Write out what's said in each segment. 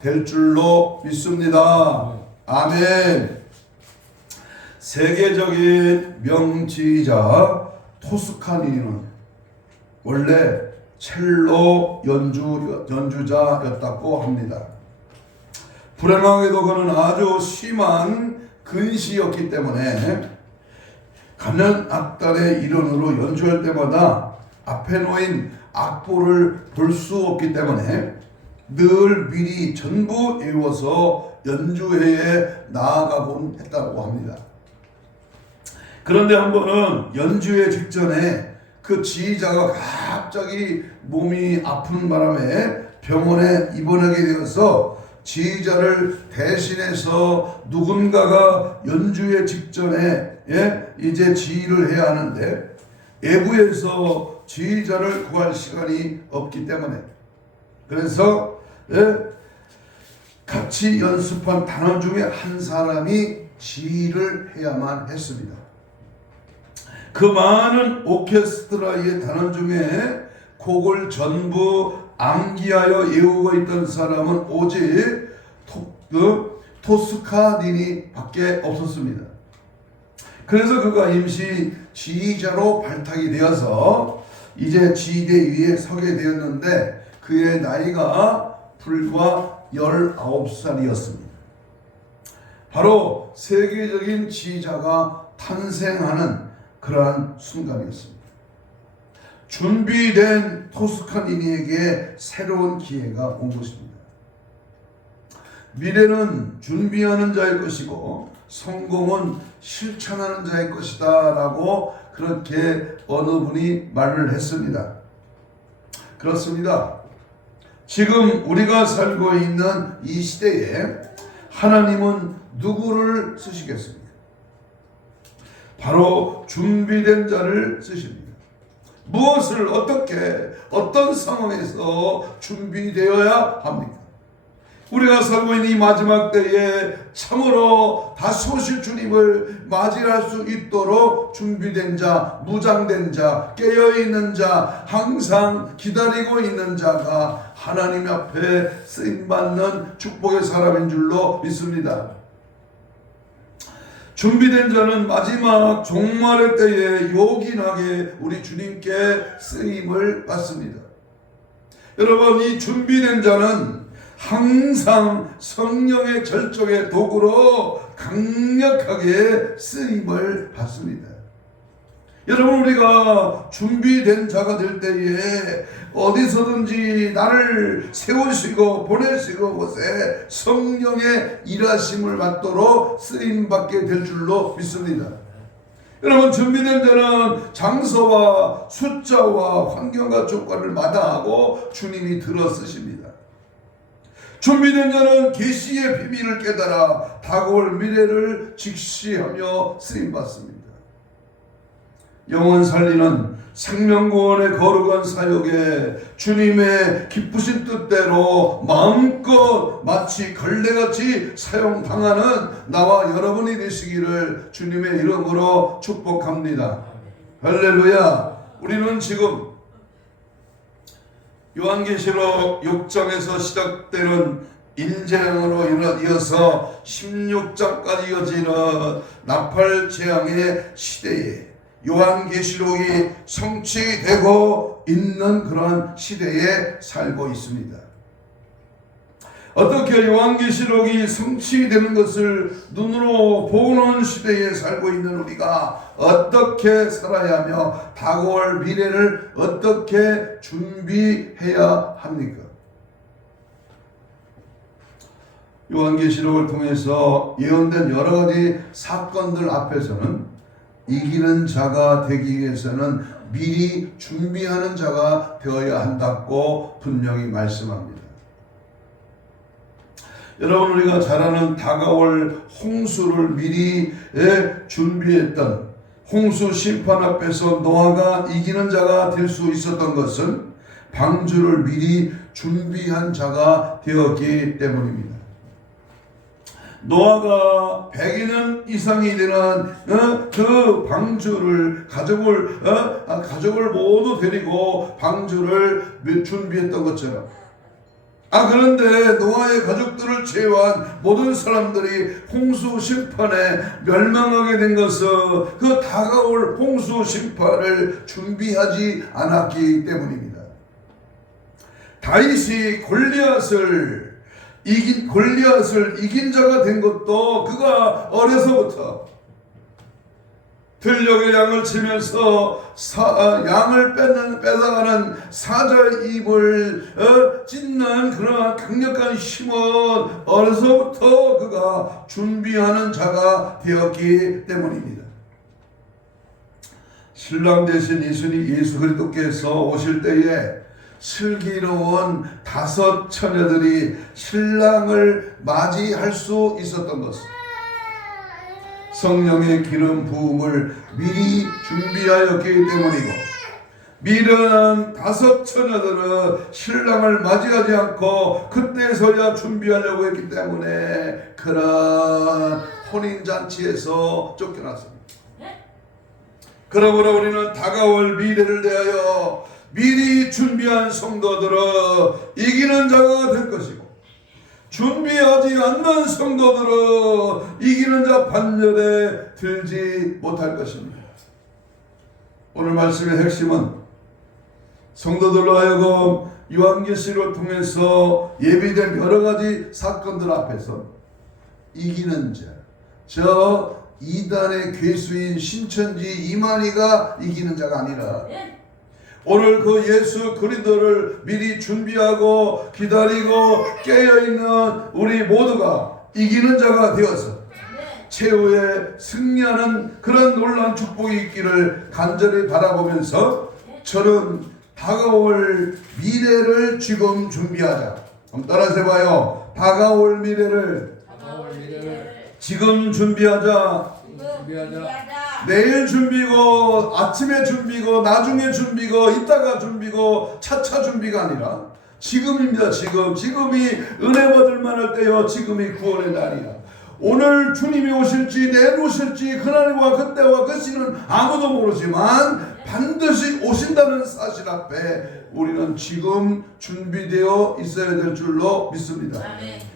될 줄로 믿습니다. 아멘. 세계적인 명지자 토스카니는 원래 첼로 연주자였다고 합니다. 불행하게도 그는 아주 심한 근시였기 때문에 가면 악단의 일원으로 연주할 때마다 앞에 놓인 악보를 볼 수 없기 때문에 늘 미리 전부 외워서 연주회에 나아가곤 했다고 합니다. 그런데 한 번은 연주회 직전에 그 지휘자가 갑자기 몸이 아픈 바람에 병원에 입원하게 되어서 지휘자를 대신해서 누군가가 연주회 직전에 이제 지휘를 해야 하는데 외부에서 지휘자를 구할 시간이 없기 때문에 그래서 같이 연습한 단원 중에 한 사람이 지휘를 해야만 했습니다. 그 많은 오케스트라의 단원 중에 곡을 전부 암기하여 외우고 있던 사람은 오직 토스카니니 밖에 없었습니다. 그래서 그가 임시 지휘자로 발탁이 되어서 이제 지휘대 위에 서게 되었는데 그의 나이가 불과 19살이었습니다. 바로 세계적인 지휘자가 탄생하는 그러한 순간이었습니다. 준비된 토스카니니에게 새로운 기회가 온 것입니다. 미래는 준비하는 자의 것이고 성공은 실천하는 자의 것이다 라고 그렇게 어느 분이 말을 했습니다. 그렇습니다. 지금 우리가 살고 있는 이 시대에 하나님은 누구를 쓰시겠습니까? 바로 준비된 자를 쓰십니다. 무엇을 어떻게 어떤 상황에서 준비되어야 합니까? 우리가 살고 있는 이 마지막 때에 참으로 다시 오실 주님을 맞이할 수 있도록 준비된 자, 무장된 자, 깨어있는 자, 항상 기다리고 있는 자가 하나님 앞에 쓰임받는 축복의 사람인 줄로 믿습니다. 준비된 자는 마지막 종말의 때에 요긴하게 우리 주님께 쓰임을 받습니다. 여러분, 이 준비된 자는 항상 성령의 절정의 도구로 강력하게 쓰임을 받습니다. 여러분, 우리가 준비된 자가 될 때에 어디서든지 나를 세우시고 보내시고 곳에 성령의 일하심을 받도록 쓰임받게 될 줄로 믿습니다. 여러분, 준비된 자는 장소와 숫자와 환경과 조건을 마다하고 주님이 들어 쓰십니다. 준비된 자는 계시의 비밀을 깨달아 다가올 미래를 직시하며 쓰임받습니다. 영혼 살리는 생명구원의 거룩한 사역에 주님의 기쁘신 뜻대로 마음껏 마치 걸레같이 사용당하는 나와 여러분이 되시기를 주님의 이름으로 축복합니다. 할렐루야. 우리는 지금 요한계시록 6장에서 시작되는 인재앙으로 이어서 16장까지 이어지는 나팔재앙의 시대에 요한계시록이 성취되고 있는 그런 시대에 살고 있습니다. 어떻게 요한계시록이 성취되는 것을 눈으로 보는 시대에 살고 있는 우리가 어떻게 살아야 하며 다가올 미래를 어떻게 준비해야 합니까? 요한계시록을 통해서 예언된 여러 가지 사건들 앞에서는 이기는 자가 되기 위해서는 미리 준비하는 자가 되어야 한다고 분명히 말씀합니다. 여러분, 우리가 잘 아는 다가올 홍수를 미리 준비했던 홍수 심판 앞에서 노아가 이기는 자가 될 수 있었던 것은 방주를 미리 준비한 자가 되었기 때문입니다. 노아가 100년 이상이 되는 그 방주를 가족을 모두 데리고 방주를 준비했던 것처럼 그런데 노아의 가족들을 제외한 모든 사람들이 홍수 심판에 멸망하게 된 것은 그 다가올 홍수 심판을 준비하지 않았기 때문입니다. 다윗이 골리앗을 이긴 자가 된 것도 그가 어려서부터 들녘에 양을 치면서 양을 뺏어가는 사자의 입을 찢는 그런 강력한 힘은 어려서부터 그가 준비하는 자가 되었기 때문입니다. 신랑 되신 예수 그리스도께서 오실 때에 슬기로운 5 처녀들이 신랑을 맞이할 수 있었던 것은 성령의 기름 부음을 미리 준비하였기 때문이고, 미련한 5 처녀들은 신랑을 맞이하지 않고 그때서야 준비하려고 했기 때문에 그런 혼인잔치에서 쫓겨났습니다. 그러므로 우리는 다가올 미래를 대하여 미리 준비한 성도들은 이기는 자가 될 것이고, 준비하지 않는 성도들은 이기는 자 반열에 들지 못할 것입니다. 오늘 말씀의 핵심은 성도들로 하여금 요한계시를 통해서 예비된 여러 가지 사건들 앞에서 이기는 자, 저 이단의 괴수인 신천지 이만희가 이기는 자가 아니라 오늘 그 예수 그리스도를 미리 준비하고 기다리고 깨어있는 우리 모두가 이기는 자가 되어서 최후에 승리하는 그런 놀라운 축복이 있기를 간절히 바라보면서 저는 다가올 미래를 지금 준비하자. 한번 따라서 해봐요. 다가올 미래를 지금 준비하자. 내일 준비고 아침에 준비고 나중에 준비고 이따가 준비고 차차 준비가 아니라 지금입니다. 지금이 은혜 받을 만할 때요. 지금이 구원의 날이야. 오늘 주님이 오실지 내일 오실지 그날과 그때와 그 시는 아무도 모르지만 반드시 오신다는 사실 앞에 우리는 지금 준비되어 있어야 될 줄로 믿습니다.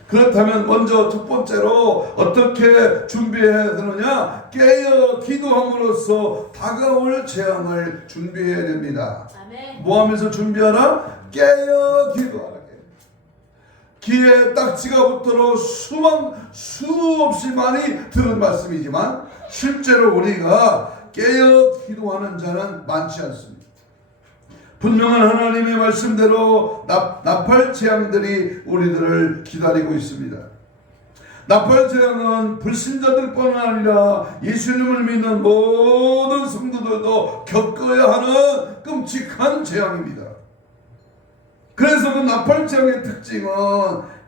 그렇다면 먼저 첫 번째로 어떻게 준비해야 되느냐? 깨어 기도함으로써 다가올 재앙을 준비해야 됩니다. 뭐 하면서 준비하라? 깨어 기도하라. 귀에 딱지가 붙도록 수없이 많이 들은 말씀이지만 실제로 우리가 깨어 기도하는 자는 많지 않습니다. 분명한 하나님의 말씀대로 나팔 재앙들이 우리들을 기다리고 있습니다. 나팔 재앙은 불신자들뿐 아니라 예수님을 믿는 모든 성도들도 겪어야 하는 끔찍한 재앙입니다. 그래서 그 나팔 재앙의 특징은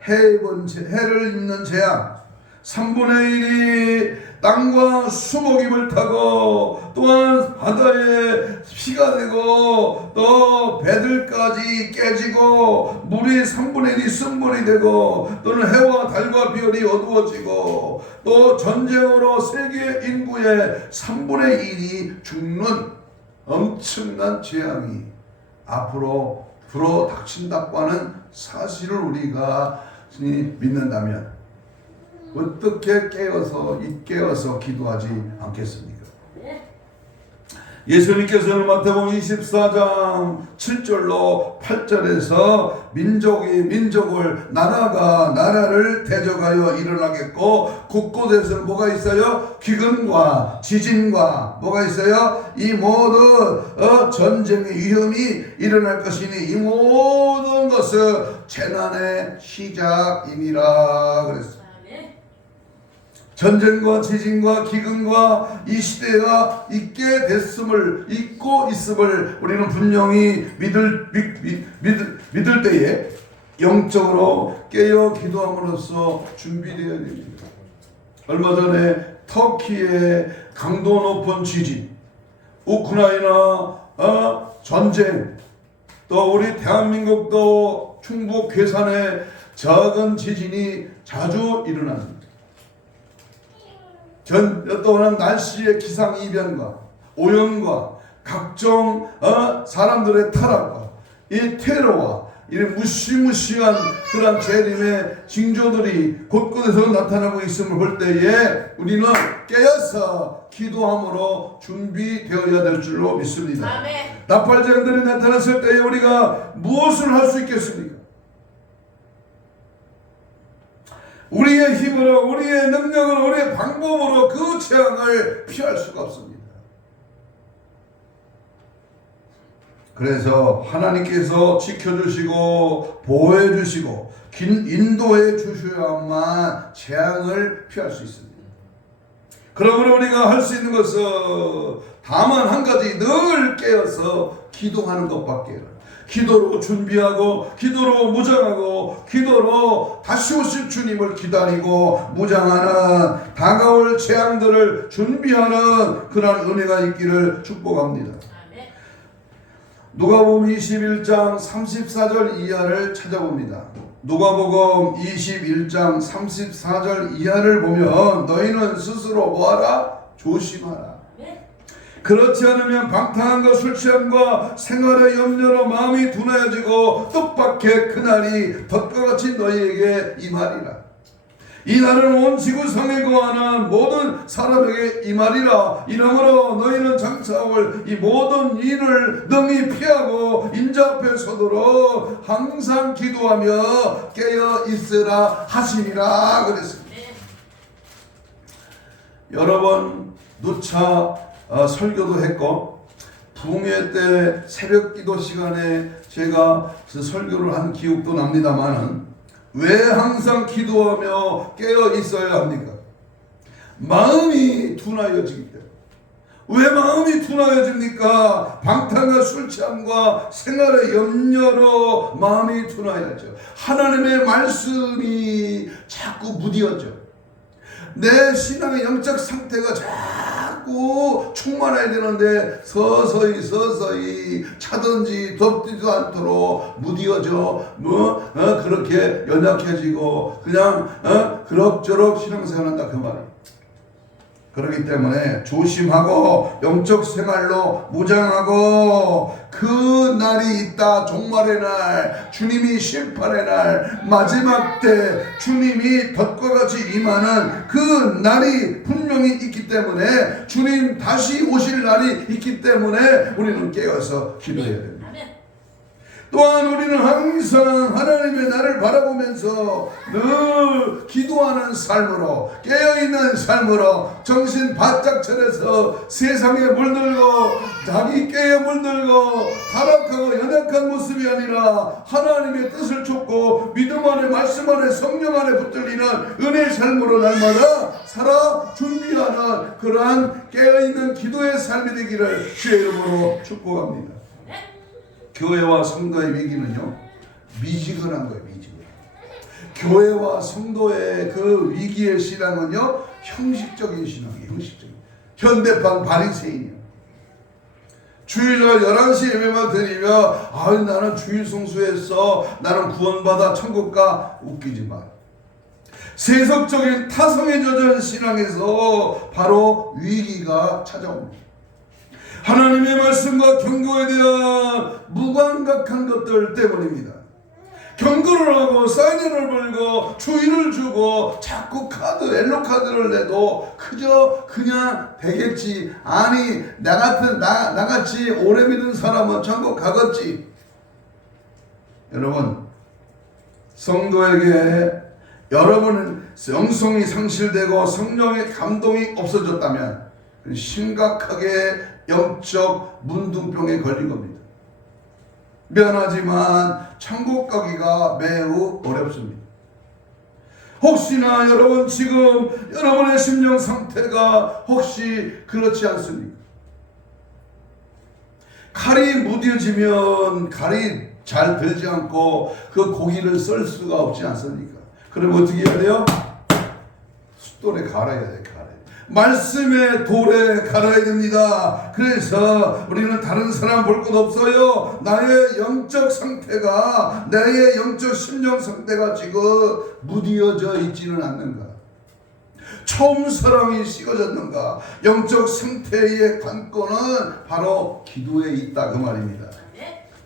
해를 입는 재앙, 3분의 1이 땅과 수목임을 타고 또한 바다에 피가 되고 또 배들까지 깨지고 물이 3분의 1이 쓴물이 되고 또는 해와 달과 별이 어두워지고 또 전쟁으로 세계 인구의 3분의 1이 죽는 엄청난 재앙이 앞으로 불어닥친다고 하는 사실을 우리가 믿는다면 어떻게 깨어서 기도하지 않겠습니까? 예수님께서는 마태복음 24장 7절로 8절에서 민족이 민족을 나라가 나라를 대적하여 일어나겠고 곳곳에서는 뭐가 있어요? 기근과 지진과 뭐가 있어요? 이 모든 전쟁의 위험이 일어날 것이니 이 모든 것은 재난의 시작이니라 그랬습니다. 전쟁과 지진과 기근과 이 시대가 있고 있음을 우리는 분명히 믿을 때에 영적으로 깨어 기도함으로써 준비되어야 됩니다. 얼마 전에 터키의 강도 높은 지진, 우크라이나 전쟁, 또 우리 대한민국도 충북 괴산에 작은 지진이 자주 일어납니다. 또한 날씨의 기상이변과 오염과 각종 사람들의 타락과 이 테러와 이런 무시무시한 그런 재림의 징조들이 곳곳에서 나타나고 있음을 볼 때에 우리는 깨어서 기도함으로 준비되어야 될 줄로 믿습니다. 아멘. 나팔장들이 나타났을 때에 우리가 무엇을 할 수 있겠습니까? 우리의 힘으로, 우리의 능력으로, 우리의 방법으로 그 재앙을 피할 수가 없습니다. 그래서 하나님께서 지켜주시고 보호해주시고 인도해 주셔야만 재앙을 피할 수 있습니다. 그러므로 우리가 할 수 있는 것은 다만 한 가지, 늘 깨어서 기도하는 것밖에. 기도로 준비하고, 기도로 무장하고, 기도로 다시 오실 주님을 기다리고 무장하는, 다가올 재앙들을 준비하는 그런 은혜가 있기를 축복합니다. 누가복음 21장 34절 이하를 찾아봅니다. 누가복음 21장 34절 이하를 보면 너희는 스스로 뭐하라? 조심하라. 그렇지 않으면 방탕함과 술 취함과 생활의 염려로 마음이 둔하여지고 뜻밖의 그날이 덫과 같이 너희에게 임하리라. 이 날은 온 지구상에 거하는 모든 사람에게 임하리라. 이러므로 너희는 장차올 이 모든 일을 능히 피하고 인자 앞에 서도록 항상 기도하며 깨어 있으라 하시니라 그랬습니다. 여러 번 누차 설교도 했고, 부흥회 때 새벽 기도 시간에 제가 설교를 한 기억도 납니다만은, 왜 항상 기도하며 깨어 있어야 합니까? 마음이 둔하여지기 때문에. 왜 마음이 둔하여집니까? 방탕과 술 취함과 생활의 염려로 마음이 둔하여져. 하나님의 말씀이 자꾸 무디어져. 내 신앙의 영적 상태가 자꾸 충만해야 되는데 서서히 차든지 덥지도 않도록 무디어져 그렇게 연약해지고 그냥 그럭저럭 신앙생활한다 그 말이에요. 그렇기 때문에 조심하고 영적 생활로 무장하고 그 날이 있다. 종말의 날, 주님이 심판의 날, 마지막 때 주님이 덫과 같이 임하는 그 날이 분명히 있기 때문에, 주님 다시 오실 날이 있기 때문에 우리는 깨어서 기도해야 됩니다. 또한 우리는 항상 하나님의 나를 바라보면서 늘 기도하는 삶으로, 깨어있는 삶으로 정신 바짝 차려서 세상에 물들고 자기 깨에 물들고 타락하고 연약한 모습이 아니라 하나님의 뜻을 좇고 믿음 안에 말씀 안에 성령 안에 붙들리는 은혜의 삶으로 날마다 살아 준비하는 그러한 깨어있는 기도의 삶이 되기를 주의 이름으로 축복합니다. 교회와 성도의 위기는요, 미지근한 거예요. 미지근. 교회와 성도의 그 위기의 신앙은요, 형식적인 신앙이에요. 형식적인. 현대판 바리새인이에요. 주일날 11시 예배만 드리면 나는 주일 성수했어, 나는 구원받아 천국 가. 웃기지 마. 세속적인 타성에 젖은 신앙에서 바로 위기가 찾아옵니다. 하나님의 말씀과 경고에 대한 무감각한 것들 때문입니다. 경고를 하고 사인을 벌고 주의를 주고 자꾸 옐로 카드를 내도 그저 그냥 되겠지. 아니 나같이 오래 믿은 사람은 천국 가겠지. 여러분, 성도에게 여러분은 영성이 상실되고 성령의 감동이 없어졌다면 심각하게 영적 문둥병에 걸린 겁니다. 미안하지만 천국 가기가 매우 어렵습니다. 혹시나 여러분 지금 여러분의 심령 상태가 혹시 그렇지 않습니까? 칼이 무뎌지면 칼이 잘 들지 않고 그 고기를 썰 수가 없지 않습니까? 그럼 어떻게 해야 돼요? 숫돌에 갈아야 돼요. 말씀의 돌에 갈아야 됩니다. 그래서 우리는 다른 사람 볼 것 없어요. 나의 영적 상태가, 나의 영적 심령 상태가 지금 무디어져 있지는 않는가? 처음 사랑이 식어졌는가? 영적 상태의 관건은 바로 기도에 있다 그 말입니다.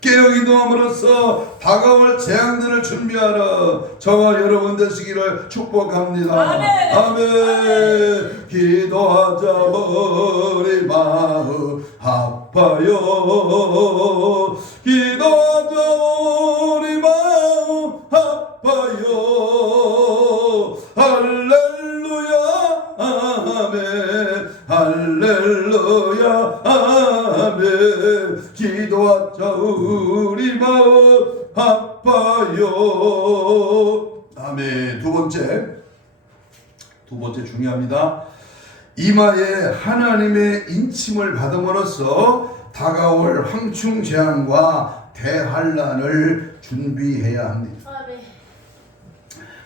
깨어 기도함으로써 다가올 재앙들을 준비하러 저와 여러분 되시기를 축복합니다. 아멘. 아멘. 기도하자 우리 마음 아파요. 기도하자 우리 마음 아파요. 할렐루야 아멘. 할렐루야 아멘. 기도하자 우리 마음 아파요. 아멘. 두 번째 중요합니다. 이마에 하나님의 인침을 받음으로써 다가올 황충 재앙과 대환란을 준비해야 합니다.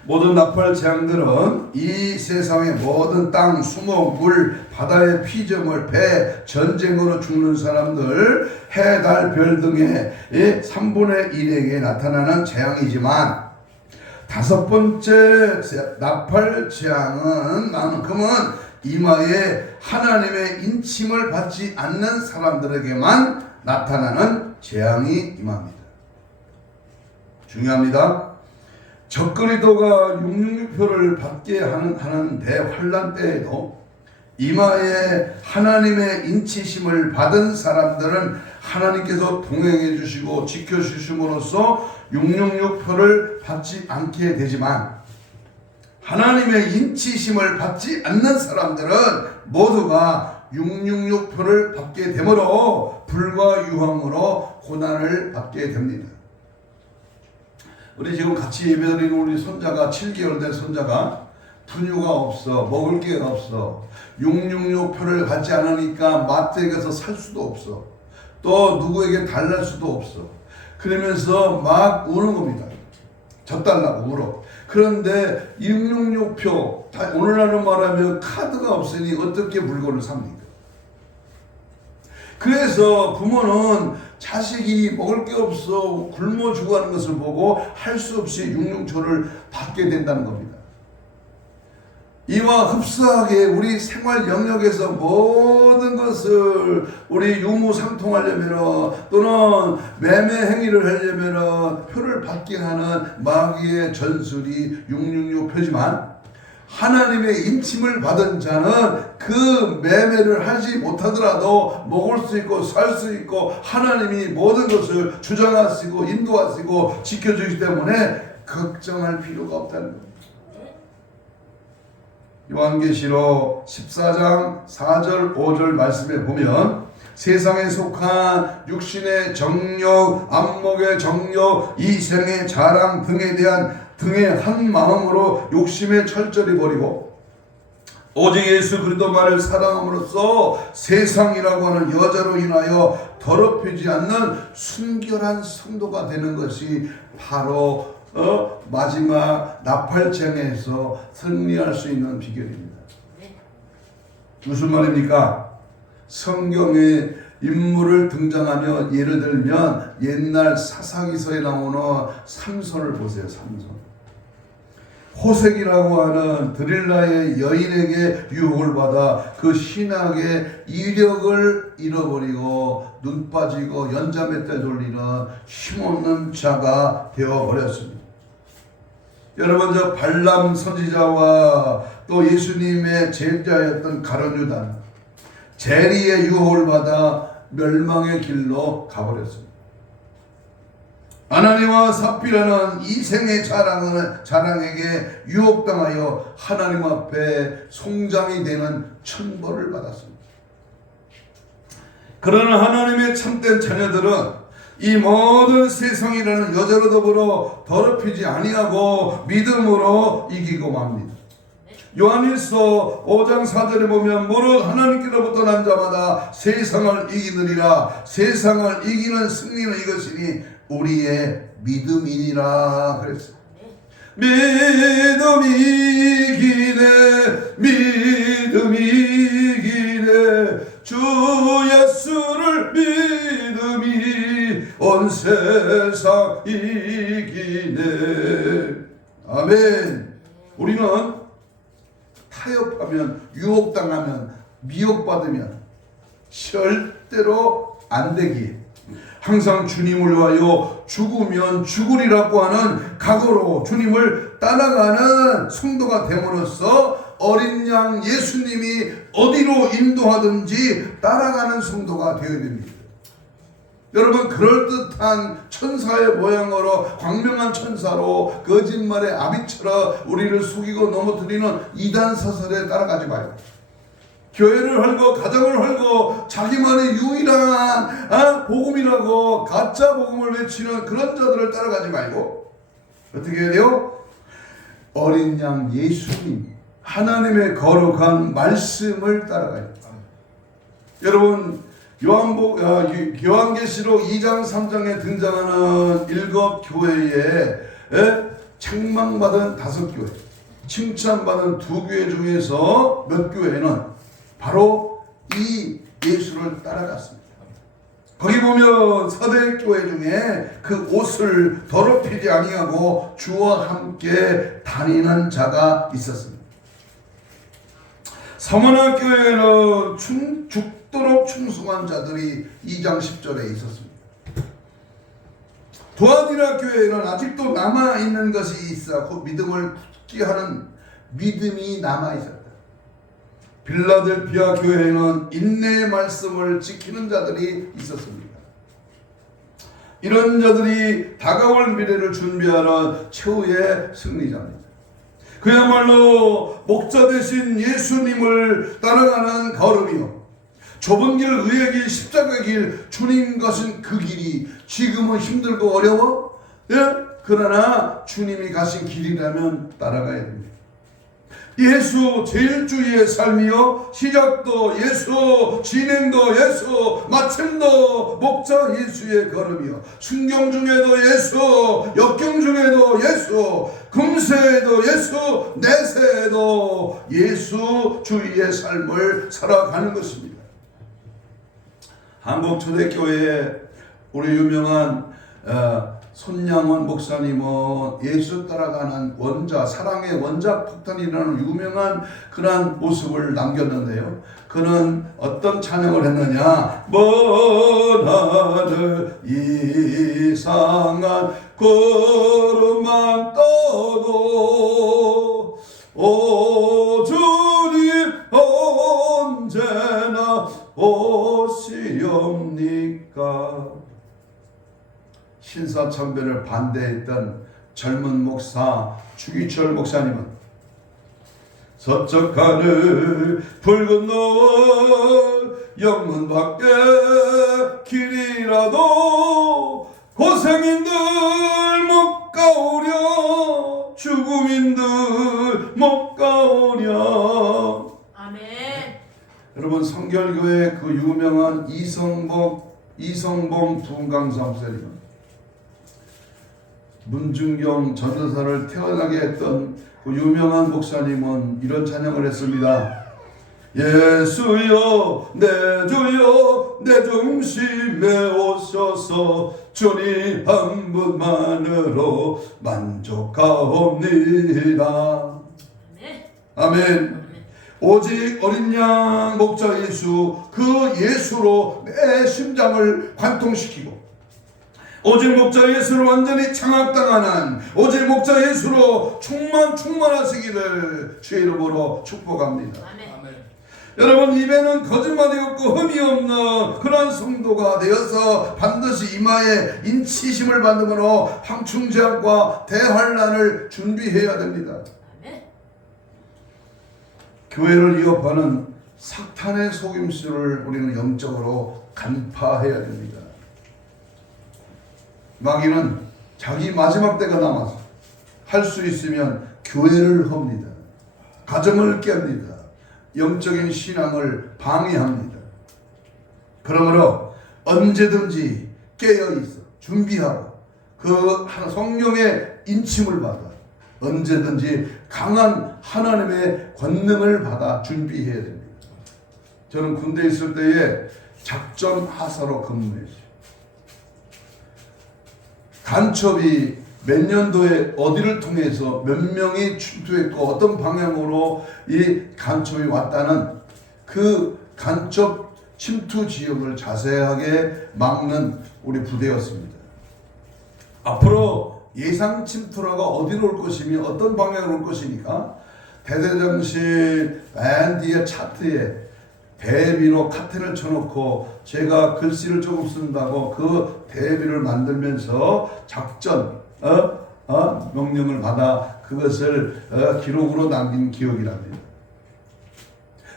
모든 나팔 재앙들은 이 세상의 모든 땅, 수목, 물, 바다의 피조물, 배, 전쟁으로 죽는 사람들, 해, 달, 별 등의 3분의 1에게 나타나는 재앙이지만 다섯 번째 나팔 재앙만큼은 이마에 하나님의 인침을 받지 않는 사람들에게만 나타나는 재앙이 임합니다. 중요합니다. 적그리도가 666표를 받게 하는 대환란 때에도 이마에 하나님의 인치심을 받은 사람들은 하나님께서 동행해 주시고 지켜 주심으로써 666표를 받지 않게 되지만 하나님의 인치심을 받지 않는 사람들은 모두가 666표를 받게 되므로 불과 유황으로 고난을 받게 됩니다. 우리 지금 같이 예배드리는 우리 손자가 7개월 된 손자가 분유가 없어, 먹을 게 없어, 666표를 받지 않으니까 마트에 가서 살 수도 없어, 또 누구에게 달랄 수도 없어. 그러면서 막 우는 겁니다. 져달라고 울어. 그런데 666표, 오늘날로 말하면 카드가 없으니 어떻게 물건을 삽니까? 그래서 부모는 자식이 먹을 게 없어 굶어 죽어가는 것을 보고 할 수 없이 666표를 받게 된다는 겁니다. 이와 흡사하게 우리 생활 영역에서 모든 것을 우리 유무상통하려면 또는 매매 행위를 하려면 표를 받게 하는 마귀의 전술이 666표지만 하나님의 인침을 받은 자는 그 매매를 하지 못하더라도 먹을 수 있고 살 수 있고 하나님이 모든 것을 주장하시고 인도하시고 지켜주기 때문에 걱정할 필요가 없다는 겁니다. 요한계시록 14장 4절 5절 말씀에 보면 세상에 속한 육신의 정욕, 안목의 정욕, 이생의 자랑 등에 대한 등의 한 마음으로 욕심에 철저히 버리고 오직 예수 그리스도만을 사랑함으로써 세상이라고 하는 여자로 인하여 더럽히지 않는 순결한 성도가 되는 것이 바로 마지막 나팔장에서 승리할 수 있는 비결입니다. 무슨 말입니까? 성경에 인물을 등장하며 예를 들면 옛날 사사기서에 나오는 삼손을 보세요. 삼손. 호색이라고 하는 드릴라의 여인에게 유혹을 받아 그 신학의 이력을 잃어버리고 눈 빠지고 연자맷대 돌리는 힘없는 자가 되어버렸습니다. 여러분, 저 발람 선지자와 또 예수님의 제자였던 가룟 유다는 재리의 유혹을 받아 멸망의 길로 가버렸습니다. 아나니와 삽비라는 이생의 자랑에게 유혹당하여 하나님 앞에 송장이 되는 천벌을 받았습니다. 그러나 하나님의 참된 자녀들은 이 모든 세상이라는 여자로 더불어 더럽히지 아니하고 믿음으로 이기고 맙니다. 요한일서 5장 4절에 보면 무릇 하나님께로부터 난 자마다 세상을 이기느니라. 세상을 이기는 승리는 이것이니 우리의 믿음이니라 그랬어요. 믿음이 이기네, 믿음이 이기네, 주 예수를 믿음이 온 세상 이기네. 아멘. 우리는 타협하면, 유혹당하면, 미혹받으면 절대로 안 되기에 항상 주님을 위하여 죽으면 죽으리라고 하는 각오로 주님을 따라가는 성도가 됨으로써 어린 양 예수님이 어디로 인도하든지 따라가는 성도가 되어야 됩니다. 여러분, 그럴듯한 천사의 모양으로 광명한 천사로 거짓말의 아비처럼 우리를 속이고 넘어뜨리는 이단 사설에 따라가지 마요. 교회를 헐고 가정을 헐고 자기만의 유일한 복음이라고 가짜 복음을 외치는 그런 자들을 따라가지 말고 어떻게 해야 돼요? 어린 양 예수님, 하나님의 거룩한 말씀을 따라가요. 여러분, 요한계시록 2장 3장에 등장하는 7교회에 책망받은 5교회, 칭찬받은 2교회 중에서 몇 교회는 바로 이 예수를 따라갔습니다. 거기 보면 서대교회 중에 그 옷을 더럽히지 아니하고 주와 함께 다니는 자가 있었습니다. 서문화교회는 죽도록 충성한 자들이 2장 10절에 있었습니다. 두아디라 교회는 아직도 남아있는 것이 있어 그 믿음을 굳게 하는 믿음이 남아있었다. 빌라델피아 교회에는 인내의 말씀을 지키는 자들이 있었습니다. 이런 자들이 다가올 미래를 준비하는 최후의 승리자입니다. 그야말로 목자 되신 예수님을 따라가는 걸음이요, 좁은 길, 의의 길, 십자가의 길, 주님 가신 그 길이 지금은 힘들고 어려워? 그러나 주님이 가신 길이라면 따라가야 됩니다. 예수 제일주의의 삶이요, 시작도 예수, 진행도 예수, 마침도 목자 예수의 걸음이요, 순경 중에도 예수, 역경 중에도 예수, 금세에도 예수, 내세에도 예수주의의 삶을 살아가는 것입니다. 한국 초대교회에 우리 유명한 손양원 목사님은 예수 따라가는 원자, 사랑의 원자 폭탄이라는 유명한 그러한 모습을 남겼는데요. 그는 어떤 찬양을 했느냐? 먼 하늘 이상한 구름만 떠도 오 주님 언제나 오시옵니까? 신사참배를 반대했던 젊은 목사 주기철 목사님은 서쪽 하늘 붉은 노을 영문 밖에 길이라도 고생인들 못 가오랴 죽음인들 못 가오랴. 아멘. 여러분, 성결교회 그 유명한 이성봉 두강사 목사님은 문중경 전도사를 태어나게 했던 그 유명한 목사님은 이런 찬양을 했습니다. 예수여 내 주여 내 중심에 오셔서 주님 한 분만으로 만족하옵니다. 아멘. 오직 어린 양 목자 예수, 그 예수로 내 심장을 관통시키고 오직 목자 예수로 완전히 장악당하는 오직 목자 예수로 충만하시기를 주의 이름으로 축복합니다. 아멘. 여러분, 입에는 거짓말이 없고 흠이 없는 그런 성도가 되어서 반드시 이마에 인치심을 받음으로 황충제약과 대환란을 준비해야 됩니다. 아멘. 교회를 위협하는 사탄의 속임수를 우리는 영적으로 간파해야 됩니다. 마귀는 자기 마지막 때가 남아서 할 수 있으면 교회를 헙니다. 가정을 깹니다. 영적인 신앙을 방해합니다. 그러므로 언제든지 깨어있어 준비하고 그 성령의 인침을 받아 언제든지 강한 하나님의 권능을 받아 준비해야 됩니다. 저는 군대에 있을 때에 작전 하사로 근무했어요. 간첩이 몇 년도에 어디를 통해서 몇 명이 침투했고 어떤 방향으로 이 간첩이 왔다는 그 간첩 침투 지역을 자세하게 막는 우리 부대였습니다. 앞으로 예상 침투라가 어디로 올 것이며 어떤 방향으로 올 것이니까 대대장실 맨 뒤에 차트에 대비로 카텐을 쳐놓고 제가 글씨를 조금 쓴다고 그 대비를 만들면서 작전 명령을 받아 그것을 기록으로 남긴 기억이 납니다.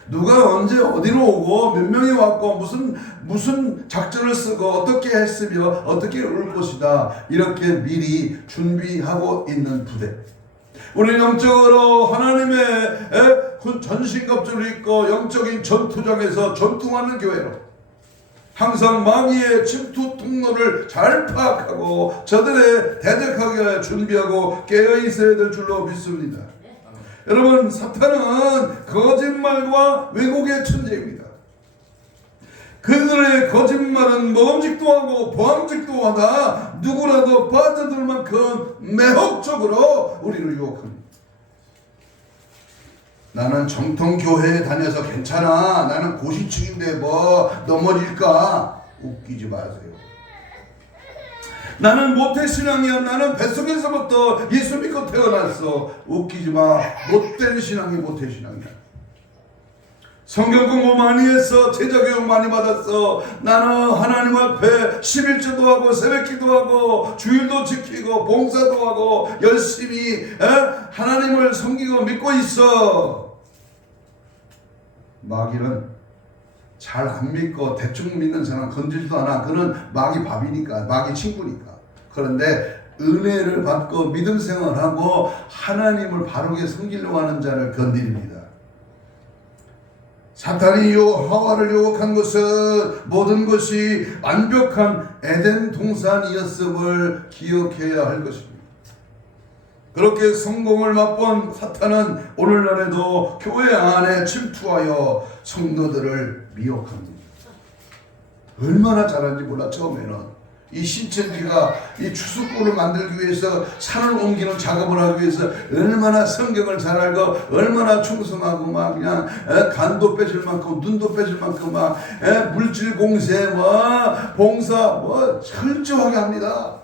누가 언제 어디로 오고 몇 명이 왔고 무슨 작전을 쓰고 어떻게 했으며 어떻게 올 것이다 이렇게 미리 준비하고 있는 부대. 우리 영적으로 하나님의 전신갑주를 입고 영적인 전투장에서 전투하는 교회로 항상 마귀의 침투 통로를 잘 파악하고 저들의 대적하게 준비하고 깨어 있어야 될 줄로 믿습니다. 여러분, 사탄은 거짓말과 왜곡의 천재입니다. 그들의 거짓말은 먹음직도 하고 보암직도 하다 누구라도 빠져들 만큼 매혹적으로 우리를 유혹합니다. 나는 정통교회에 다녀서 괜찮아. 나는 고시층인데 뭐 넘어질까? 웃기지 마세요. 나는 모태신앙이야. 나는 뱃속에서부터 예수 믿고 태어났어. 웃기지 마. 못된 신앙이 모태신앙이야. 성경 공부 많이 했어. 제자교육 많이 받았어. 나는 하나님 앞에 11조도 하고 새벽기도 하고 주일도 지키고 봉사도 하고 열심히 하나님을 섬기고 믿고 있어. 마귀는 잘 안 믿고 대충 믿는 사람 건들지도 않아. 그는 마귀 밥이니까, 마귀 친구니까. 그런데 은혜를 받고 믿음 생활하고 하나님을 바르게 섬기려고 하는 자를 건드립니다. 사탄이 하와를 유혹한 것은 모든 것이 완벽한 에덴 동산이었음을 기억해야 할 것입니다. 그렇게 성공을 맛본 사탄은 오늘날에도 교회 안에 침투하여 성도들을 미혹합니다. 얼마나 잘하는지 몰라. 처음에는 이 신천지가 이 추수꾼을 만들기 위해서 산을 옮기는 작업을 하기 위해서 얼마나 성경을 잘 알고 얼마나 충성하고 막 그냥 간도 빼질 만큼 눈도 빼질 만큼 막 물질 공세 봉사 철저하게 합니다.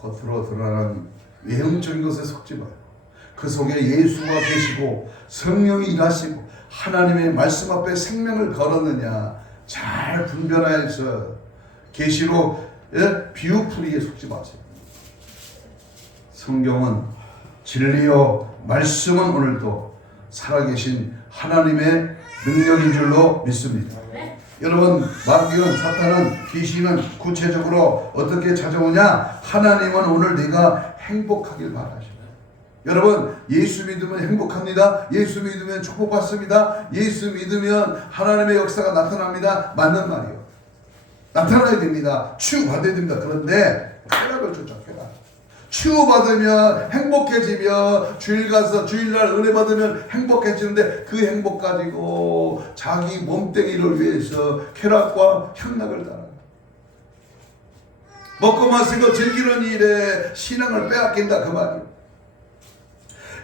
겉으로 드러나는 외형적인 것에 속지 마요. 그 속에 예수가 계시고 성령이 일하시고 하나님의 말씀 앞에 생명을 걸었느냐 잘 분별하여서 계시록 비유풀이에 속지 마세요. 성경은 진리요 말씀은 오늘도 살아계신 하나님의 능력인 줄로 믿습니다. 여러분, 마귀는 사탄은 귀신은 구체적으로 어떻게 찾아오냐? 하나님은 오늘 네가 행복하길 바라십니다. 여러분, 예수 믿으면 행복합니다. 예수 믿으면 축복받습니다. 예수 믿으면 하나님의 역사가 나타납니다. 맞는 말이에요. 나타나야 됩니다. 치유받아야 됩니다. 그런데 쾌락을 쫓아켜라. 치유받으면 행복해지며 주일 가서 주일날 은혜 받으면 행복해지는데 그 행복 가지고 자기 몸뚱이를 위해서 쾌락과 향락을 따라 먹고 마시고 즐기는 일에 신앙을 빼앗긴다 그 말이에요.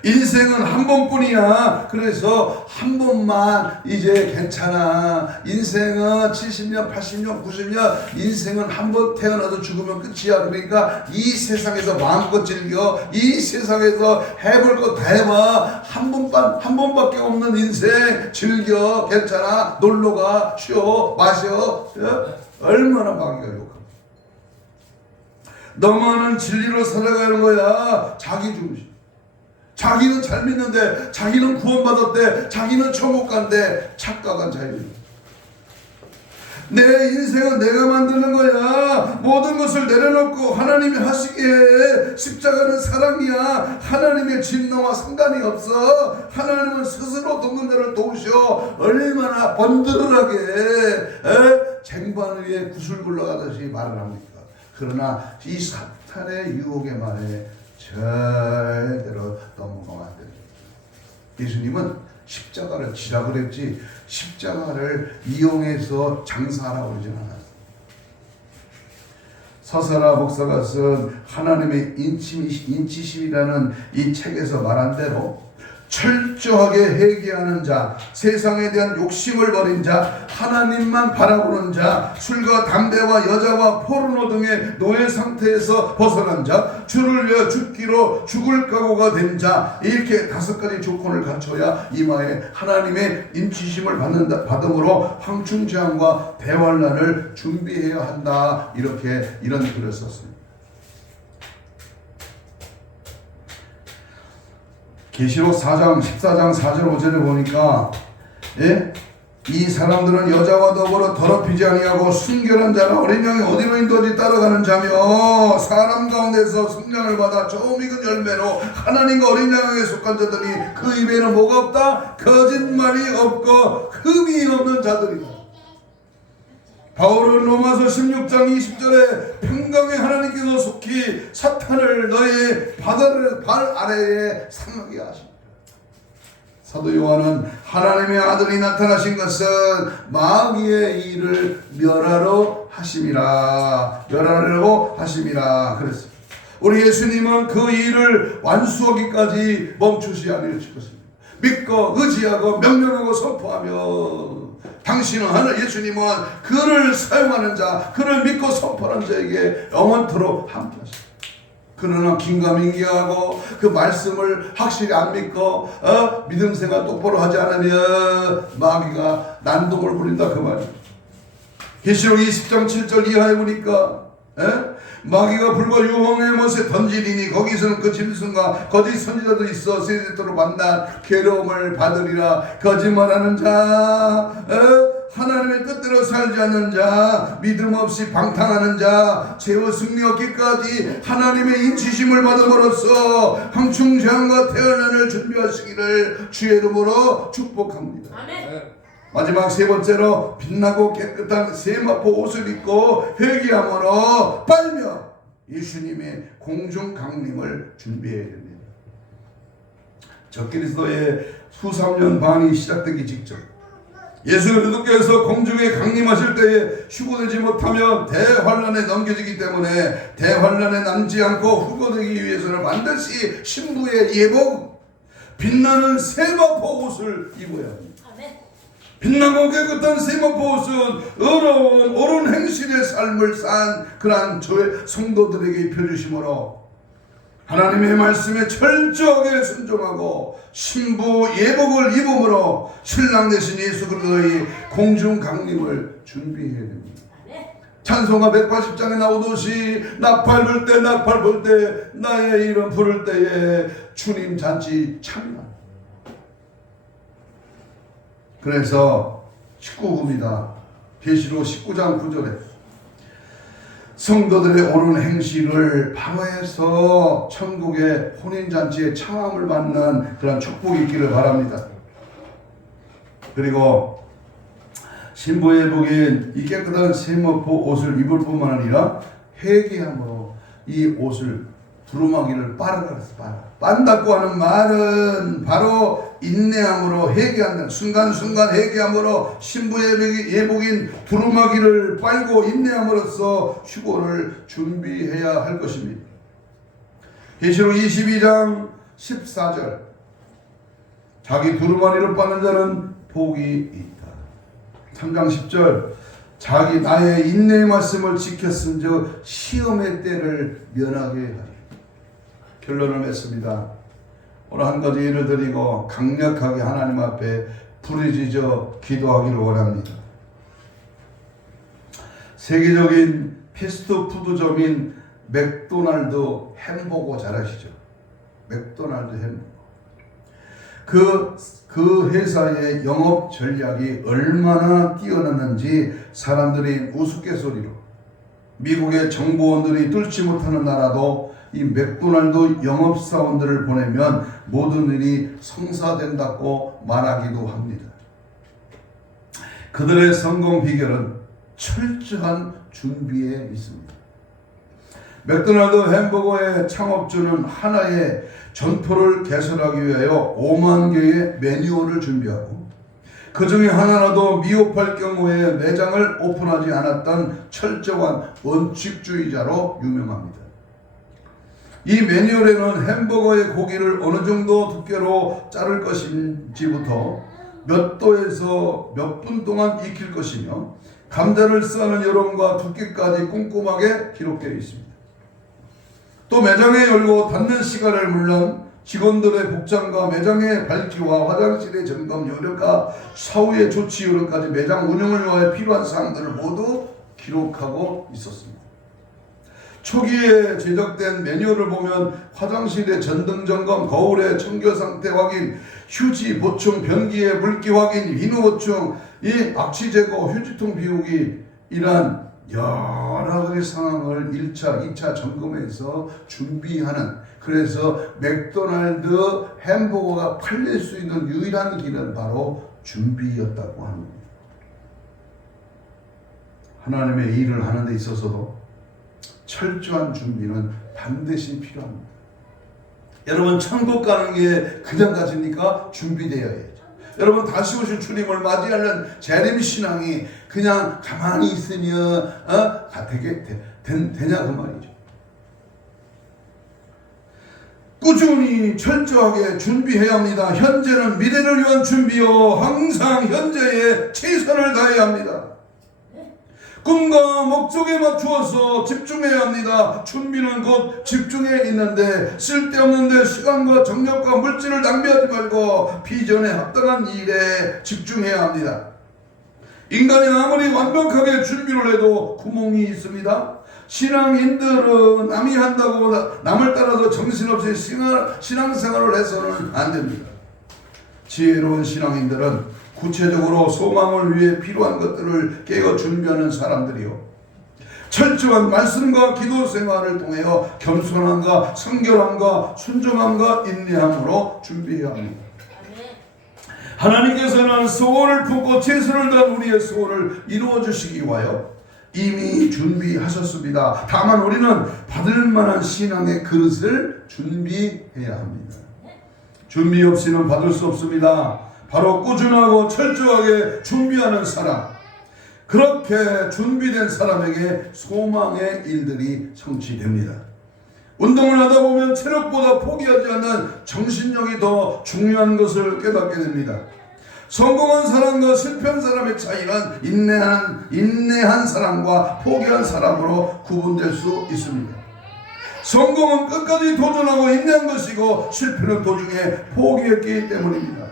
인생은 한 번뿐이야. 그래서 한 번만 이제 괜찮아. 인생은 70년, 80년, 90년 인생은 한 번 태어나서 죽으면 끝이야. 그러니까 이 세상에서 마음껏 즐겨. 이 세상에서 해볼 거 다 해봐. 한 번밖에 없는 인생 즐겨. 괜찮아. 놀러가. 쉬어. 마셔. 얼마나 마귀가 욕합니다. 너만은 진리로 살아가는 거야. 자기 중심. 자기는 잘 믿는데, 자기는 구원받았대, 자기는 천국 간대. 착각한 자유예요. 내 인생은 내가 만드는 거야. 모든 것을 내려놓고 하나님이 하시기에 십자가는 사랑이야. 하나님의 진노와 상관이 없어. 하나님은 스스로 누군가를 도우셔. 얼마나 번들하게 쟁반 위에 구슬 굴러가듯이 말을 합니까? 그러나 이 사탄의 유혹의 말에 절대로 넘어가면 안 되죠. 예수님은 십자가를 지라 그랬지 십자가를 이용해서 장사하라고 그러진 않았어요. 서사라 목사가 쓴 하나님의 인치심이라는 이 책에서 말한 대로 철저하게 회개하는 자, 세상에 대한 욕심을 버린 자, 하나님만 바라보는 자, 술과 담배와 여자와 포르노 등의 노예 상태에서 벗어난 자, 주를 위하여 죽기로 죽을 각오가 된 자, 이렇게 5가지 조건을 갖춰야 이마에 하나님의 인치심을 받음으로 황충재앙과 대환란을 준비해야 한다. 이런 글을 썼습니다. 계시록 4장 14장 4절 5절에 보니까 이 사람들은 여자와 더불어 더럽히지 아니하고 순결한 자나 어린 양이 어디로 인도하지 따라가는 자며 사람 가운데서 성령을 받아 처음 익은 열매로 하나님과 어린 양에게 속한 자들이 그 입에는 뭐가 없다? 거짓말이 없고 흠이 없는 자들이다. 바울은 로마서 16장 20절에 평강의 하나님께서 속히 사탄을 너의 발 아래에 상하게 하십니다. 사도 요한은 하나님의 아들이 나타나신 것은 마귀의 일을 멸하러 하심이라. 멸하려고 하심이라 그랬습니다. 우리 예수님은 그 일을 완수하기까지 멈추지 않으실 것입니다. 믿고 의지하고 명령하고 선포하며 당신은 하늘 예수님은 그를 사용하는 자, 그를 믿고 선포하는 자에게 영원토록 함께하십니다. 그러나 긴가민가하고 그 말씀을 확실히 안 믿고 믿음 생활 똑바로 하지 않으면 마귀가 난동을 부린다 그 말이에요. 계시록 20장 7절 이하에 보니까 마귀가 불과 유황의 못에 던지리니 거기서는 그 짐승과 거짓 선지자도 있어 세대토록 만난 괴로움을 받으리라. 거짓말하는 자, 하나님의 뜻대로 살지 않는 자, 믿음 없이 방탕하는 자, 죄와 승리 얻기까지 하나님의 인치심을 받음으로써 황충재앙과 대환란을 준비하시기를 주의 이름으로 축복합니다. 아멘. 마지막 3번째로 빛나고 깨끗한 세마포 옷을 입고 회개함으로 빨며 예수님의 공중 강림을 준비해야 됩니다. 적그리스도의 수삼년 반이 시작되기 직전 예수 그리스도께서 공중에 강림하실 때에 휴거되지 못하면 대환란에 넘겨지기 때문에 대환란에 남지 않고 휴거되기 위해서는 반드시 신부의 예복 빛나는 세마포 옷을 입어야 합니다. 빛나고 깨끗한 세마포 옷은 옳은 행실의 삶을 산 그러한 저의 성도들에게 입혀주심으로 하나님의 말씀에 철저하게 순종하고 신부 예복을 입음으로 신랑 되신 예수 그리스도의 공중 강림을 준비해야 됩니다. 찬송가 180장에 나오듯이 나팔 불 때 나의 이름 부를 때에 주님 잔치 참나. 그래서 19구입니다. 계시록 19장 9절에 성도들의 옳은 행실을 방어해서 천국의 혼인잔치의 참함을 받는 그런 축복이 있기를 바랍니다. 그리고 신부의 복인 이 깨끗한 세마포 옷을 입을 뿐만 아니라 회개함으로 이 옷을 두루마기를 빤다고 하는 말은 바로 인내함으로 회개한다. 순간순간 회개함으로 신부의 예복인 두루마기를 빨고 인내함으로써 휴거를 준비해야 할 것입니다. 계시록 22장 14절 자기 두루마기를 빠는 자는 복이 있다. 3장 10절 자기 나의 인내의 말씀을 지켰은즉 시험의 때를 면하게 하리. 결론을 맺습니다. 오늘 한 가지 예를 드리고 강력하게 하나님 앞에 부르짖어 기도하기를 원합니다. 세계적인 패스트푸드점인 맥도날드 햄버거 잘 아시죠? 맥도날드 햄버거. 그 회사의 영업 전략이 얼마나 뛰어났는지 사람들이 우스갯소리로 미국의 정보원들이 뚫지 못하는 나라도 이 맥도날드 영업사원들을 보내면 모든 일이 성사된다고 말하기도 합니다. 그들의 성공 비결은 철저한 준비에 있습니다. 맥도날드 햄버거의 창업주는 하나의 점포를 개설하기 위하여 5만 개의 매뉴얼을 준비하고 그 중에 하나라도 미흡할 경우에 매장을 오픈하지 않았던 철저한 원칙주의자로 유명합니다. 이 매뉴얼에는 햄버거의 고기를 어느 정도 두께로 자를 것인지부터 몇 도에서 몇 분 동안 익힐 것이며 감자를 싸는 여론과 두께까지 꼼꼼하게 기록되어 있습니다. 또 매장에 열고 닫는 시간을 물론 직원들의 복장과 매장의 밝기와 화장실의 점검 여력과 사후의 조치 여력까지 매장 운영을 위해 필요한 사항들을 모두 기록하고 있었습니다. 초기에 제작된 매뉴얼을 보면 화장실의 전등 점검, 거울의 청결 상태 확인, 휴지 보충, 변기의 물기 확인, 비누 보충, 이 악취 제거, 휴지통 비우기 이란 여러 가지 상황을 1차, 2차 점검해서 준비하는, 그래서 맥도날드 햄버거가 팔릴 수 있는 유일한 길은 바로 준비였다고 합니다. 하나님의 일을 하는 데 있어서도 철저한 준비는 반드시 필요합니다. 여러분 천국 가는 게 그냥 가십니까? 준비되어야 해요. 여러분 다시 오실 주님을 맞이하는 재림 신앙이 그냥 가만히 있으면 되냐 그 말이죠. 꾸준히 철저하게 준비해야 합니다. 현재는 미래를 위한 준비요, 항상 현재에 최선을 다해야 합니다. 꿈과 목적에 맞추어서 집중해야 합니다. 준비는 곧 집중해 있는데 쓸데없는데 시간과 정력과 물질을 낭비하지 말고 비전에 합당한 일에 집중해야 합니다. 인간이 아무리 완벽하게 준비를 해도 구멍이 있습니다. 신앙인들은 남이 한다고 남을 따라서 정신없이 신앙생활을 해서는 안 됩니다. 지혜로운 신앙인들은 구체적으로 소망을 위해 필요한 것들을 깨어 준비하는 사람들이요, 철저한 말씀과 기도 생활을 통하여 겸손함과 성결함과 순종함과 인내함으로 준비해야 합니다. 하나님께서는 소원을 품고 최선을 다한 우리의 소원을 이루어 주시기 위하여 이미 준비하셨습니다. 다만 우리는 받을 만한 신앙의 그릇을 준비해야 합니다. 준비 없이는 받을 수 없습니다. 바로 꾸준하고 철저하게 준비하는 사람, 그렇게 준비된 사람에게 소망의 일들이 성취됩니다. 운동을 하다 보면 체력보다 포기하지 않는 정신력이 더 중요한 것을 깨닫게 됩니다. 성공한 사람과 실패한 사람의 차이는 인내한 사람과 포기한 사람으로 구분될 수 있습니다. 성공은 끝까지 도전하고 인내한 것이고 실패는 도중에 포기했기 때문입니다.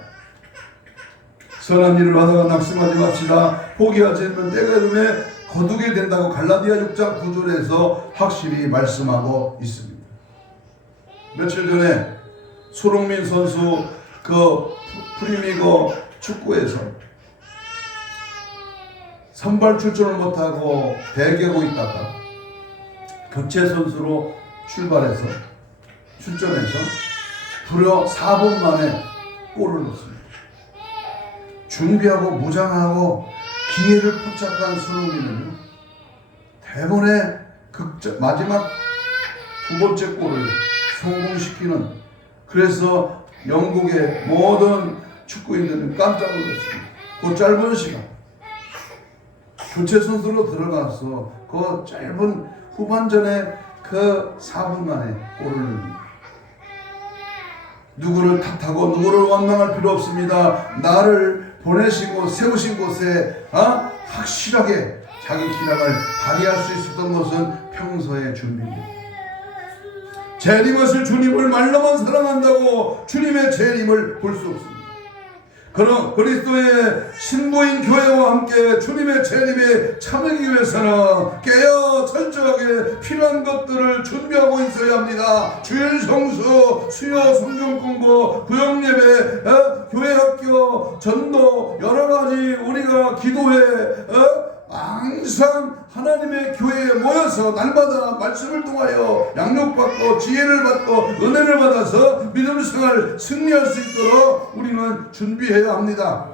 선한 일을 하다가 낙심하지 맙시다. 포기하지 않으면 때가 이르면 거두게 된다고 갈라디아 6장 9절에서 확실히 말씀하고 있습니다. 며칠 전에 손흥민 선수 그 프리미거 축구에서 선발 출전을 못하고 대기하고 있다가 교체 선수로 출전해서 불과 4분 만에 골을 넣었습니다. 준비하고 무장하고 기회를 포착한 손흥민은 대본의 마지막 두 번째 골을 성공시키는, 그래서 영국의 모든 축구인들은 깜짝 놀랐습니다. 그 짧은 시간 교체 선수로 들어가서 그 짧은 후반전에 그 4분 만에 골을 넣습니다. 누구를 탓하고 누구를 원망할 필요 없습니다. 나를 보내시고 세우신 곳에 확실하게 자기 기량을 발휘할 수 있었던 것은 평소의 준비입니다. 재림하실 주님을 말로만 사랑한다고 주님의 재림을 볼 수 없습니다. 그럼 그리스도의 신부인 교회와 함께 주님의 재림에 참여하기 위해서는 깨어 철저하게 필요한 것들을 준비하고 있어야 합니다. 주일 성수, 수요 성경 공부, 구역 예배, 교회 학교, 전도, 여러 가지 우리가 기도회, 항상 하나님의 교회에 모여서 날마다 말씀을 통하여 양육받고 지혜를 받고 은혜를 받아서 믿음 생활 승리할 수 있도록 우리는 준비해야 합니다.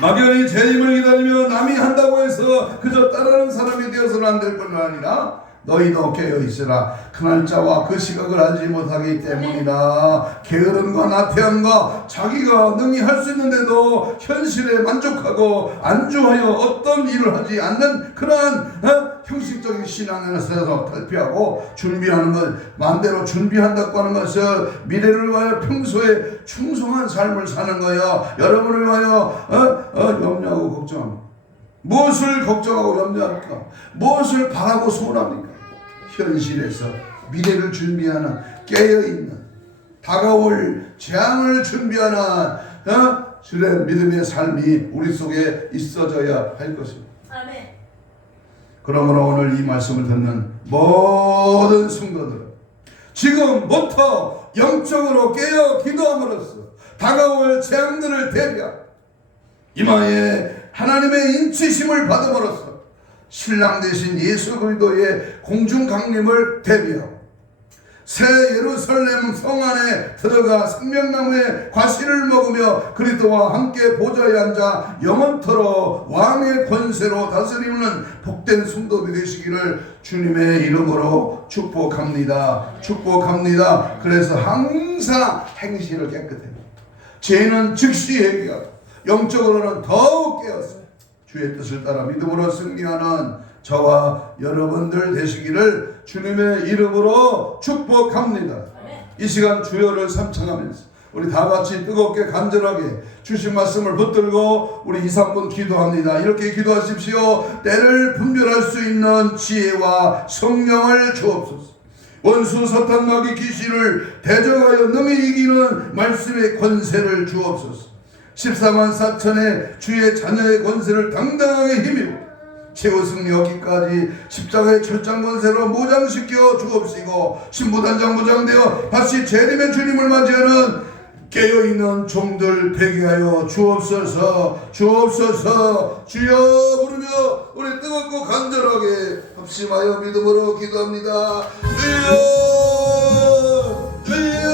막연히 재림을 기다리며 남이 한다고 해서 그저 따르는 사람이 되어서는 안 될 뿐만 아니라 너희도 깨어있으라. 그 날짜와 그 시각을 알지 못하기 때문이라. 게으름과 나태함과 자기가 능히 할 수 있는데도 현실에 만족하고 안주하여 어떤 일을 하지 않는 그러한 형식적인 신앙에서 탈피하고 준비하는 것, 마음대로 준비한다고 하는 것은 미래를 위하여 평소에 충성한 삶을 사는 거예요. 여러분을 위하여 염려하고 걱정합니다. 무엇을 걱정하고 염려할까? 무엇을 바라고 소원합니까? 현실에서 미래를 준비하는, 깨어있는, 다가올 재앙을 준비하는 주의 믿음의 삶이 우리 속에 있어져야 할 것입니다. 아멘. 그러므로 오늘 이 말씀을 듣는 모든 성도들은 지금부터 영적으로 깨어 기도함으로써 다가올 재앙들을 대비하고 이마에 하나님의 인치심을 받음으로써 신랑 되신 예수 그리스도의 공중 강림을 대비하고 새 예루살렘 성 안에 들어가 생명나무의 과실을 먹으며 그리스도와 함께 보좌에 앉아 영원토록 왕의 권세로 다스리는 복된 성도들이 되시기를 주님의 이름으로 축복합니다. 축복합니다. 그래서 항상 행실을 깨끗해. 죄는 즉시 회개하고 영적으로는 더욱 깨었어요. 주의 뜻을 따라 믿음으로 승리하는 저와 여러분들 되시기를 주님의 이름으로 축복합니다. 이 시간 주여를 삼창하면서 우리 다 같이 뜨겁게 간절하게 주신 말씀을 붙들고 우리 2, 3분 기도합니다. 이렇게 기도하십시오. 때를 분별할 수 있는 지혜와 성령을 주옵소서. 원수 사탄 마귀 귀신을 대적하여 능히 이기는 말씀의 권세를 주옵소서. 14만 4천의 주의 자녀의 권세를 당당하게 힘입어 최후 승리 얻기까지 십자가의 철장 권세로 무장시켜 주옵시고 신부단장 무장되어 다시 재림의 주님을 맞이하는 깨어있는 종들 되게 하여 주옵소서. 주옵소서. 주여 부르며 우리 뜨겁고 간절하게 합심하여 믿음으로 기도합니다. 주여 주여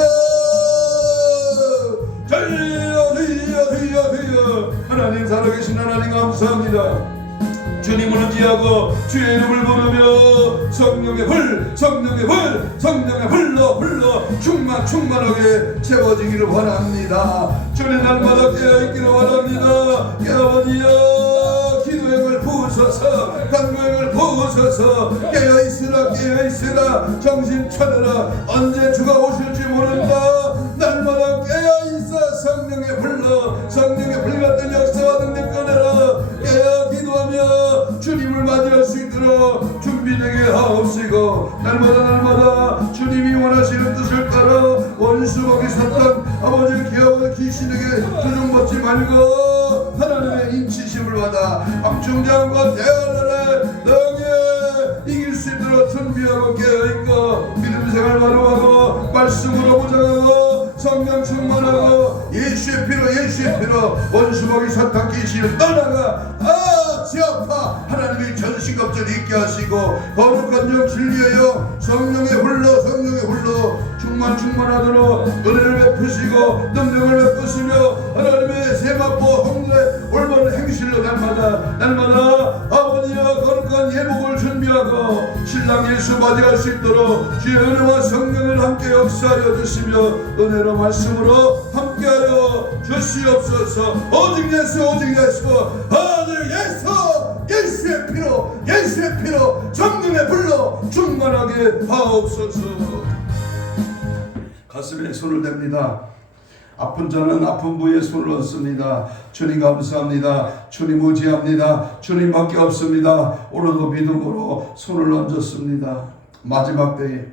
주여 주여. 하나님 살아계신 하나님 감사합니다. 주님을 의지하고 주의 이름을 부르며 성령의 불 성령의 불 성령의 불로 충만하게 채워지기를 원합니다. 주님 날마다 깨어있기를 원합니다. 깨어버리여 기도행을 부으소서. 간구행을 부으소서. 깨어있으라 정신 차려라. 언제 주가 오실지 모른다. 날마다 깨어있어. 성령의 불 같은 역사와 능력 꺼내라. 깨어 기도하며 주님을 맞이할 수 있도록 준비되게 하옵시고 날마다 주님이 원하시는 뜻을 따라 원수마귀 사탄 아버지의 기업과 귀신에게 조종받지 말고 하나님의 인치심을 받아 왕중장과 대하늘에 능히 이길 수 있도록 준비하고 깨어있고 믿음생활 바로하고 말씀으로 무장하고 성령 충만하고 예수의 피로 원수마귀 사탄 귀신을 떠나가 지아파 하나님의 전신갑절이 있게 하시고 거룩한 영 진리하여 성령의 홀로 충만하도록 은혜를 베푸시고 능력을 베푸시며 하나님의 세마포 홍대 올바른 행실로 날마다 아버지여 거룩한 예복을 준비하고 신랑 예수 맞이할 수 있도록 주의 은혜와 성령을 함께 역사하여 주시며 은혜로 말씀으로 함께하여 주시옵소서. 오직 예수 아들 예수의 피로 성령의 불로 충만하게 하옵소서. 가슴에 손을 댑니다. 아픈 자는 아픈 부위에 손을 얹습니다. 주님 감사합니다. 주님 의지합니다. 주님밖에 없습니다. 오늘도 믿음으로 손을 얹었습니다. 마지막 때에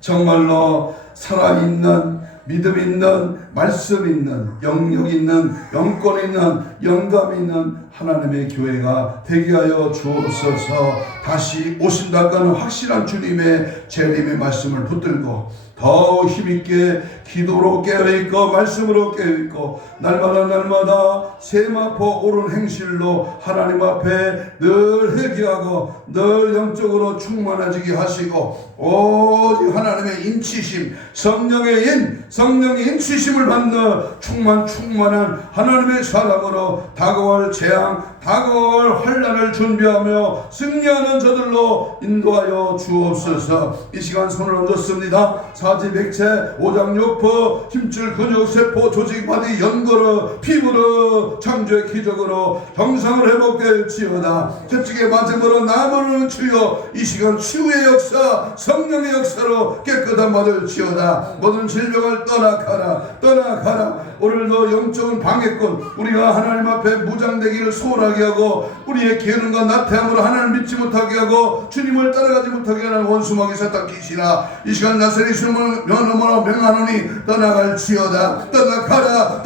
정말로 살아있는 믿음 있는 말씀 있는 영역 있는 영권 있는 영감 있는 하나님의 교회가 되게 하여 주옵소서. 다시 오신다고 하는 확실한 주님의 재림의 말씀을 붙들고 더 힘있게 기도로 깨어있고 말씀으로 깨어있고 날마다 세마포 옳은 행실로 하나님 앞에 늘 회개하고 늘 영적으로 충만해지게 하시고 오직 하나님의 인치심 성령의 인치심을 받는 충만한 하나님의 사람으로 다가올 재앙 다가올 환난을 준비하며 승리하는 저들로 인도하여 주옵소서. 이 시간 손을 얹었습니다. 사지백체 오장육부 힘줄 근육 세포 조직 바디 연골로 피부로 창조의 기적으로 정상을 회복되어 일지어다. 채찍에 맞음으로 남을 주여 이 시간 치유의 역사 성령의 역사로 깨끗한 받을지어다. 모든 질병을 떠나가라. 오늘도 영적인 방해꾼 우리가 하나님 앞에 무장되기를 소홀하게 하고 우리의 게으름과 나태함으로 하나님을 믿지 못하게 하고 주님을 따라가지 못하게 하는 원수마귀 사탄 귀신아 이 시간 나사렛 이름으로 명하노니 떠나갈지어다. 떠나가라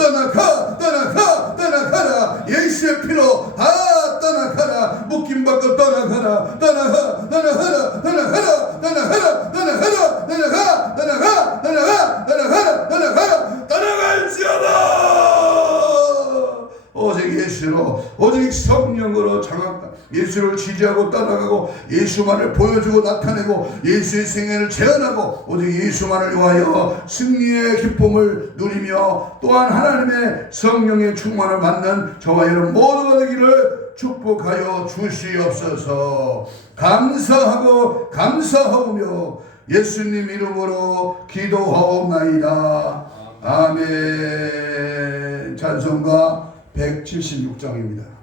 예수의 피로 다 떠나가라. 묶임받고 떠나가라. 떠나갈지어다. 오직 예수로 오직 성령으로 예수를 지지하고 따라가고 예수만을 보여주고 나타내고 예수의 생애를 재현하고 오직 예수만을 위하여 승리의 기쁨을 누리며 또한 하나님의 성령의 충만을 받는 저와 여러분 모두가 되기를 축복하여 주시옵소서. 감사하오며 예수님 이름으로 기도하옵나이다. 아멘. 찬송가 176장입니다.